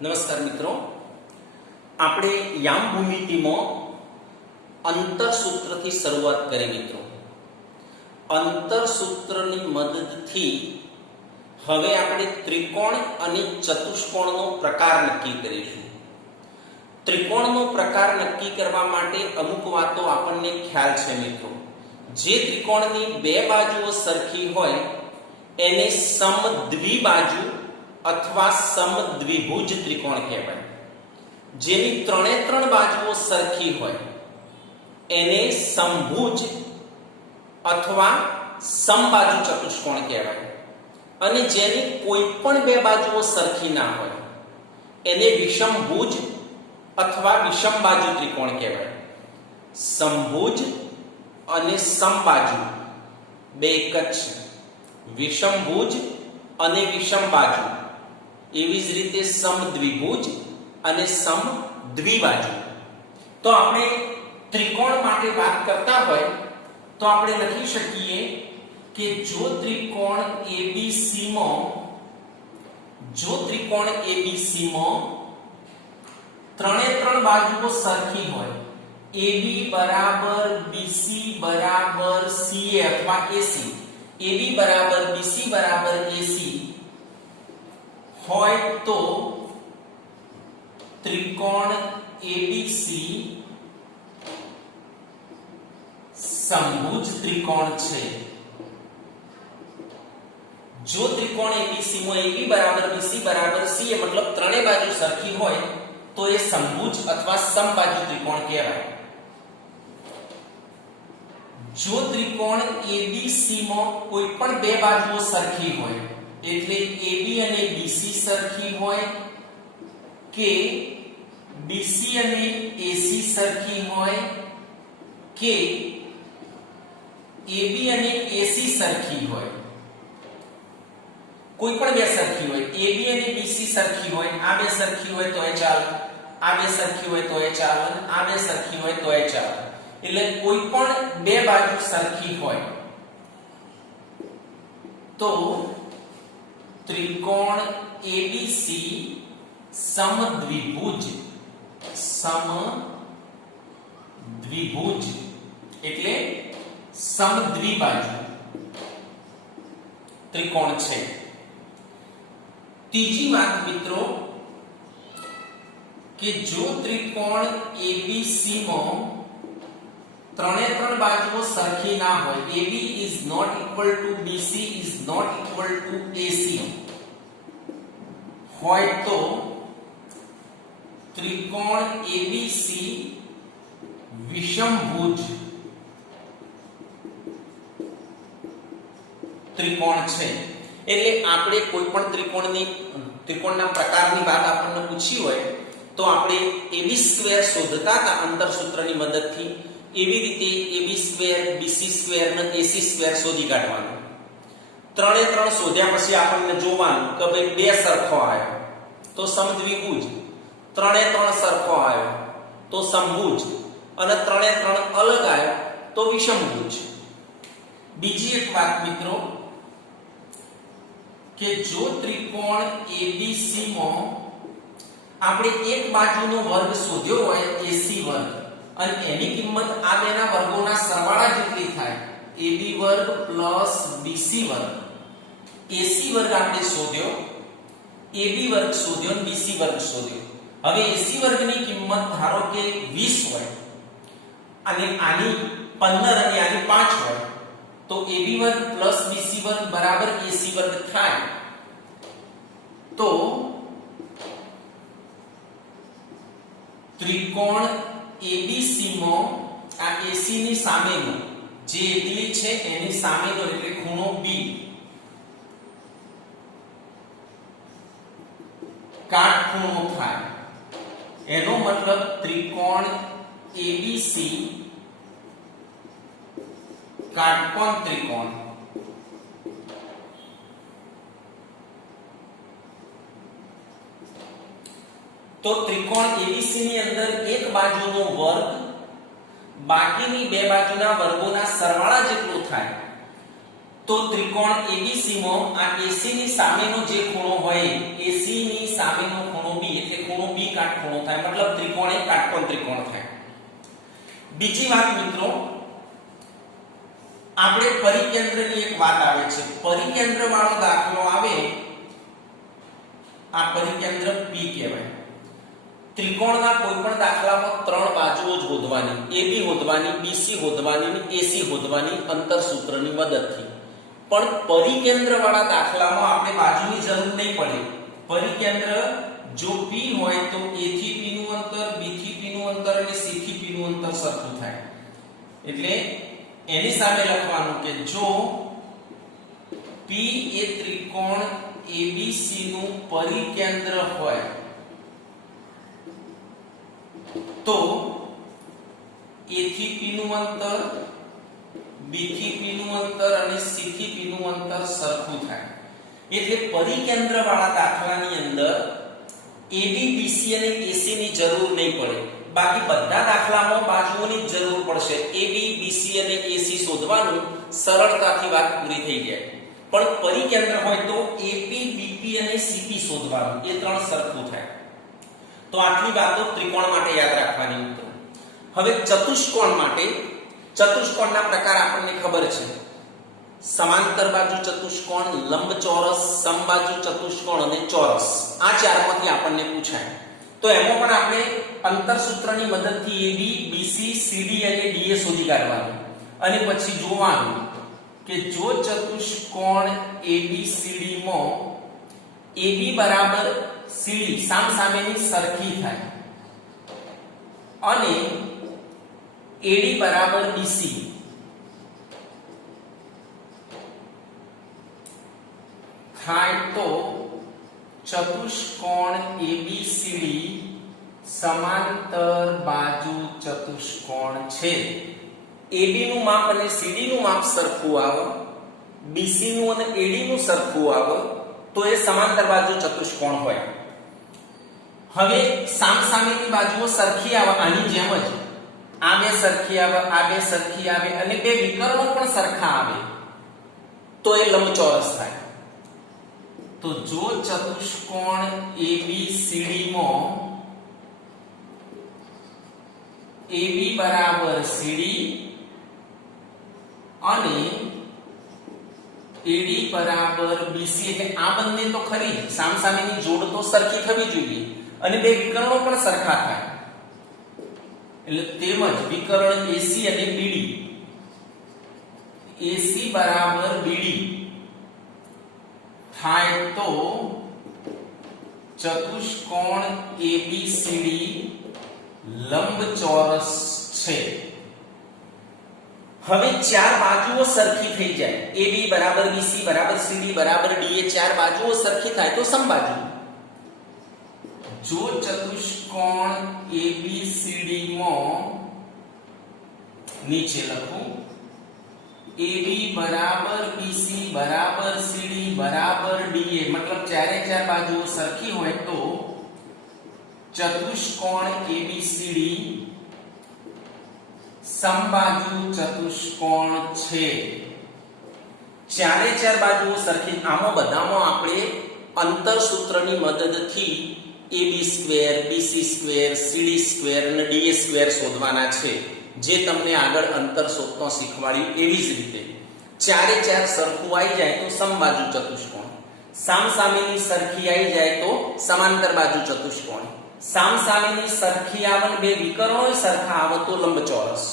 નમસ્કાર મિત્રો, આપણે યામ ભૂમિતિમાં અંતરસૂત્રથી શરૂઆત કરી મિત્રો. અંતરસૂત્રની મદદથી હવે આપણે ત્રિકોણ અને ચતુષ્કોણનો પ્રકાર નક્કી કરીશું. ત્રિકોણનો પ્રકાર નક્કી કરવા માટે અમુક વાતો આપણને ખ્યાલ છે મિત્રો. જે ત્રિકોણની બે બાજુઓ સરખી હોય એને સમદ્વિબાજુ અથવા સમદ્વિભુજ ત્રિકોણ કહેવાય. જેની ત્રણ બાજુઓ સરખી હોય એને સમભુજ અથવા સમબાજુ ચતુષ્કોણ કહેવાય. અને જેની કોઈ પણ બે બાજુઓ સરખી ના હોય એને વિષમભુજ અથવા વિષમબાજુ ત્રિકોણ કહેવાય. સમભુજ અને સમબાજુ બે એક જ છે. વિષમભુજ અને વિષમબાજુ, એવી જ રીતે સમદ્વિભુજ અને સમદ્વિબાજુ. તો આપણે ત્રિકોણ માટે વાત કરતા હોય તો આપણે લખી શકીએ કે જો ત્રિકોણ ABC માં ત્રણ બાજુઓ સરખી હોય, AB બરાબર BC બરાબર CA અથવા AC, AB બરાબર BC બરાબર AC હોય તો ત્રિકોણ ABC સમભુજ ત્રિકોણ છે. જો ત્રિકોણ ABC માં AB બરાબર BC બરાબર CA મતલબ ત્રણેય બાજુ સરખી હોય તો એ સમભુજ અથવા સમબાજુ ત્રિકોણ કહેવાય. જો ત્રિકોણ ABC માં કોઈ પણ બે બાજુઓ સરખી હોય એટલે AB અને BC સરખી હોય કે BC અને AC સરખી હોય કે AB અને AC સરખી હોય, કોઈ પણ બે સરખી હોય, AB અને BC સરખી હોય, આ બે સરખી હોય તો એ ચાલે, આ બે સરખી હોય તો એ ચાલે, આ બે સરખી હોય તો એ ચાલે. એટલે કોઈ પણ બે બાજુ સરખી હોય તો ત્રિકોણ ABC સમદ્વિભુજ એટલે સમદ્વિબાજુ ત્રિકોણ છે. ત્રીજી વાત મિત્રો કે જો ત્રિકોણ ABC માં ત્રણ બાજુઓ સરખી ના હોય, AB is not equal to BC is not equal to AC હોય તો ત્રિકોણ ABC વિષમભુજ ત્રિકોણ છે. એટલે આપણે કોઈ પણ ત્રિકોણના પ્રકારની વાત આપણને પૂછી હોય તો આપણે AB² શોધતા હતા અંતરસૂત્રની મદદથી. એવી રીતે AB² BC² અને AC² શોધી કાઢવાનું. ત્રણ શોધ્યા પછી આપણને જોવાનું કે ભાઈ બે સરખો આવ્યો તો સમદ્વિભુજ, ત્રણ સરખો આવ્યો તો સમભુજ અને ત્રણ અલગ આવ્યો તો વિષમભુજ. બીજી એક વાત મિત્રો કે જો ત્રિકોણ ABC માં આપણે એક બાજુનો વર્ગ શોધ્યો હોય AC વર્ગ અને એની કિંમત આ બેના વર્ગોના સરવાળા જેટલી થાય, AB વર્ગ પ્લસ BC વર્ગ. AC વર્ગ આપણે શોધ્યો, AB વર્ગ શોધ્યો અને BC વર્ગ શોધ્યો. હવે AC વર્ગની કિંમત ધારો કે 20 હોય અને આની 15 અને આની 5 હોય તો AB વર્ગ પ્લસ BC વર્ગ બરાબર AC વર્ગ થાય. તો ત્રિકોણ ABC માં આ AC ની સામેનો જે એટલી છે એની સામેનો એટલે ખૂણો B કાટખૂણો થાય. એનો મતલબ ત્રિકોણ ABC કાટકોણ ત્રિકોણ. તો ત્રિકોણ ABC ની અંદર એક બાજુનો વર્ગ બાકીની બે બાજુના વર્ગોના સરવાળા જેટલો થાય તો ત્રિકોણ ABC માં આ AC ની સામેનો જે ખૂણો હોય AC ની સામેનો ખૂણો B એટલે થાય, મતલબ ત્રિકોણ એ કાટકોણ ત્રિકોણ થાય. બીજી વાત મિત્રો, આપણે પરિકેન્દ્રની એક વાત આવે છે. પરિકેન્દ્ર વાળો દાખલો આવે, આ પરિકેન્દ્ર P કહેવાય. ત્રિકોણના કોઈ પણ દાખલામાં ત્રણ બાજુઓ જ શોધવાની, AB શોધવાની, BC શોધવાની અને AC શોધવાની અંતર સૂત્રની મદદથી. પણ પરિકેન્દ્ર વાળા દાખલામાં આપણે બાજુની જરૂર નહીં પડે. પરિકેન્દ્ર જો P હોય તો A થી P નું અંતર, B થી P નું અંતર અને C થી P નું અંતર સરખું થાય. એટલે એની સામે લખવાનું કે જો P એ ત્રિકોણ ABC નું પરિકેન્દ્ર હોય તો A થી P નું અંતર, B થી P નું અંતર અને C થી P નું અંતર સરખું થાય. એટલે પરિકેન્દ્ર વાળા દાખલાની અંદર AB, BC અને AC ની જરૂર નહીં પડે. બાકી બધા દાખલામાં બાજુઓની જ જરૂર પડશે. AB, BC અને AC શોધવાનું, સરળતાથી વાત પૂરી થઈ જાય. પણ પરિકેન્દ્ર હોય તો AP, BP અને CP શોધવાનું, એ ત્રણ સરખું થાય. તો આટલી વાતો ત્રિકોણ માટે યાદ રાખવાની મિત્રો. હવે ચતુષ્કોણ માટે, ચતુષ્કોણના પ્રકાર આપણને ખબર છે. સમાંતર બાજુ ચતુષ્કોણ, લંબચોરસ, સમબાજુ ચતુષ્કોણ અને ચોરસ. આ ચારમાંથી આપણને પૂછાય. તો એમાં પણ આપણે અંતર સૂત્રની મદદથી AB, BC, CD અને DA શોધી કાઢવાનું અને પછી જોવાનું કે જો ચતુષ્કોણ ABCD માં AB બરાબર CD સામસામેની સરખી થાય અને AD બરાબર BC થાય તો ચતુષ્કોણ ABCD સમાંતર બાજુ ચતુષ્કોણ છે. AB નું માપ અને CD નું માપ સરખું આવે, BC નું અને AD નું સરખું આવે તો એ સમાંતર બાજુ ચતુષ્કોણ હોય. હવે સામસામેની બાજુઓ સરખી આવે, આની જેમ જ આ બે સરખી આવે, આ બે સરખી આવે અને બે વિકર્ણો પણ સરખા આવે તો એ લંબચોરસ થાય. તો જો ચતુષ્કોણ ABCD માં AB બરાબર CD અને AD બરાબર BC, એટલે આ બંને તો ખરી સામસામેની જોડ તો સરખી થવી જોઈએ અને બે વિકર્ણો પણ સરખા થાય. એટલે તેમજ વિકર્ણ AC અને BD, AC બરાબર BD થાય તો ચતુષ્કોણ ABCD લંબચોરસ છે. હવે ચાર બાજુઓ સરખી થઈ જાય, AB બરાબર BC બરાબર CD બરાબર DA, ચાર બાજુઓ સરખી થાય તો સમબાજુ. જો ચતુષ્કોણ ABCD માં નીચે લખું AB બરાબર BC બરાબર CD બરાબર DA, મતલબ ચારે ચાર બાજુઓ સરખી હોય તો ચતુષ્કોણ ABCD સમબાજુ ચતુષ્કોણ છે. ચારે ચાર બાજુઓ સરખી. આમાં બધામાં આપણે અંતર સૂત્રની મદદથી AB², BC² CD² અને DA² શોધવાના છે, જે તમને આગળ અંતર શોધતો શીખવાડ્યું. એવી જ રીતે ચારે ચાર સરખું આવી જાય તો સમબાજુ ચતુષ્કોણ, સામસામેની સરખી આવી જાય તો સમાંતર બાજુ ચતુષ્કોણ, સામસામેની સરખી આવે બે વિકર્ણો સરખા આવે તો લંબચોરસ.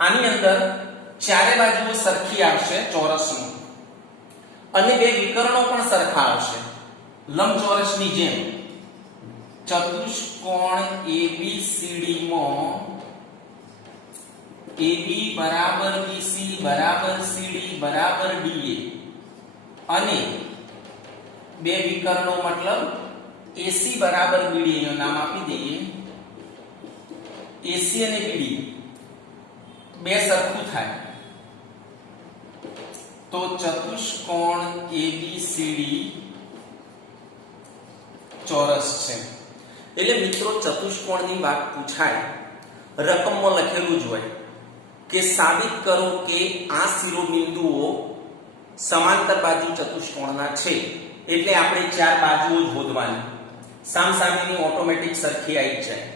આની અંદર ચારે બાજુઓ સરખી આવશે ચોરસમાં અને બે વિકર્ણો પણ સરખા આવશે લંબચોરસની જેમ. ચતુષ્કોણ ABCD માં AB બરાબર BC બરાબર CD બરાબર DA અને બે વિકર્ણો મતલબ AC બરાબર BD નું નામ આપી દઈએ. AC અને BD બે સરખું થાય તો ચતુષ્કોણ ABCD ચોરસ છે. એટલે મિત્રો ચતુષ્કોણની વાત પૂછાય, રકમમાં લખેલું જ હોય કે સાબિત કરો કે આ શિરોબિંદુઓ સમાંતર બાજુ ચતુષ્કોણના છે. એટલે આપણે ચાર બાજુઓ શોધવાની. સામસામેની ઓટોમેટિક સરખી આવી જાય.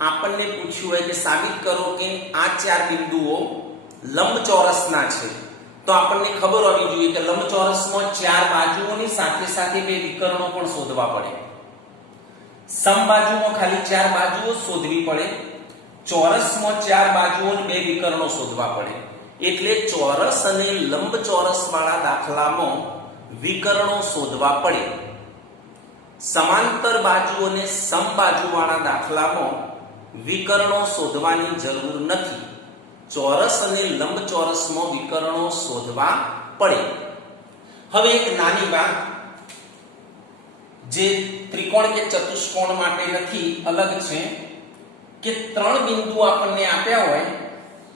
આપણને પૂછ્યું હોય કે સાબિત કરો કે આ ચાર બિંદુઓ લંબચોરસના છે, તો આપણને ખબર હોવી જોઈએ કે લંબચોરસમાં ચાર બાજુઓની સાથે સાથે બે વિકર્ણો પણ શોધવા પડે. સમબાજુમાં ખાલી ચાર બાજુઓ શોધવી પડે, ચોરસમાં ચાર બાજુઓ અને બે વિકર્ણો શોધવા પડે. એટલે ચોરસ અને લંબચોરસ વાળા દાખલામાં વિકર્ણો શોધવા પડે. સમાંતર બાજુ અને સમબાજુ વાળા દાખલામાં વિકર્ણો શોધવાની જરૂર નથી. ચોરસ અને લંબચોરસમાં વિકર્ણો શોધવા પડે. હવે એક નાની વાત જે ત્રિકોણ કે ચતુષ્કોણ માટે નથી, અલગ છે કે ત્રણ બિંદુ આપણને આપ્યા હોય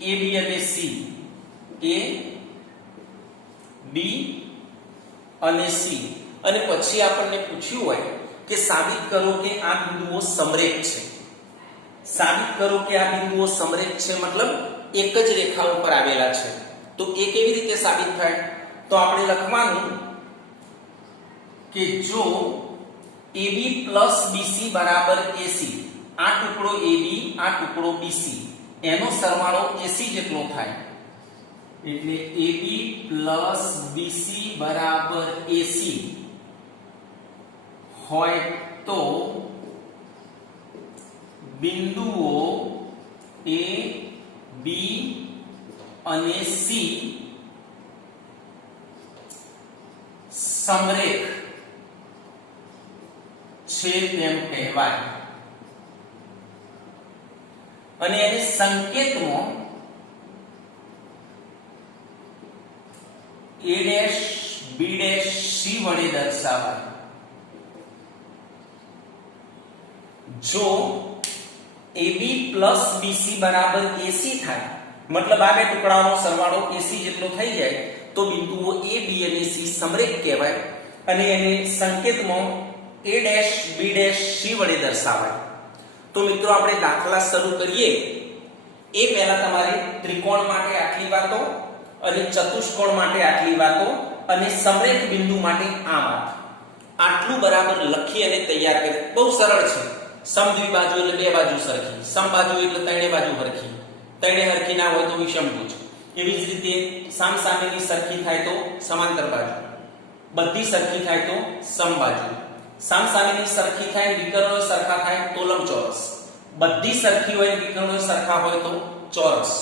A B અને C, A B અને C, અને પછી આપણને પૂછ્યું હોય કે સાબિત કરો કે આ બિંદુઓ સમરેખ છે. સાબિત કરો કે આ બિંદુઓ સમરેખ છે મતલબ એક જ રેખા ઉપર આવેલા છે. તો એ કેવી રીતે સાબિત થાય? તો આપણે લખવાનું કે જો AB plus BC બરાબર AC, આ ટુકડો AB, આ ટુકડો BC, એનો સરવાળો AC જેટલો થાય. એટલે AB plus BC બરાબર AC હોય તો બિંદુઓ A, B અને C સમરેખ છે તેમ કહેવાય. અને એને સંકેતમાં A dash B dash C વડે દર્શાવાય. જો AB plus BC બરાબર AC થાય, મતલબ આ બે ટુકડાઓનો સરવાળો AC જેટલો થઈ જાય, તો બિંદુઓ A, B અને C સમરેખ કહેવાય. અને એને સંકેતમાં A dash B dash C વડે દર્શાવાય. તો મિત્રો આપણે દાખલા શરૂ કરીએ એ પહેલા તમારે ત્રિકોણ માટે આટલી વાતો, અને ચતુષ્કોણ માટે આટલી વાતો, અને સમરેખ બિંદુ માટે આ વાત, આટલું બરાબર લખી અને તૈયાર કરી. બહુ સરળ છે. સમદ્વિબાજુ એટલે બે બાજુ સરખી, સમબાજુ એટલે ત્રણે બાજુ હરખી, ત્રણે હરખી ના હોય તો વિષમભુજ. એવી જ રીતે સામસામેની સરખી થાય તો સમાંતર બાજુ, બધી સરખી થાય તો સમબાજુ, સામસામેની સરખી થાય વિકર્ણો સરખા થાય તો લંબચોરસ, બધી સરખી હોય વિકર્ણો સરખા હોય તો ચોરસ,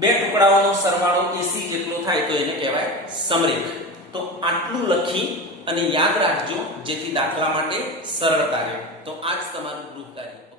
બે ટુકડાઓનો સરવાળો AC જેટલો થાય તો એને કહેવાય સમરેખ. તો આટલું લખી અને યાદ રાખજો, જેથી દાખલા માટે સરળતા રહે. તો આ જ તમારું ગૃહ કાર્ય.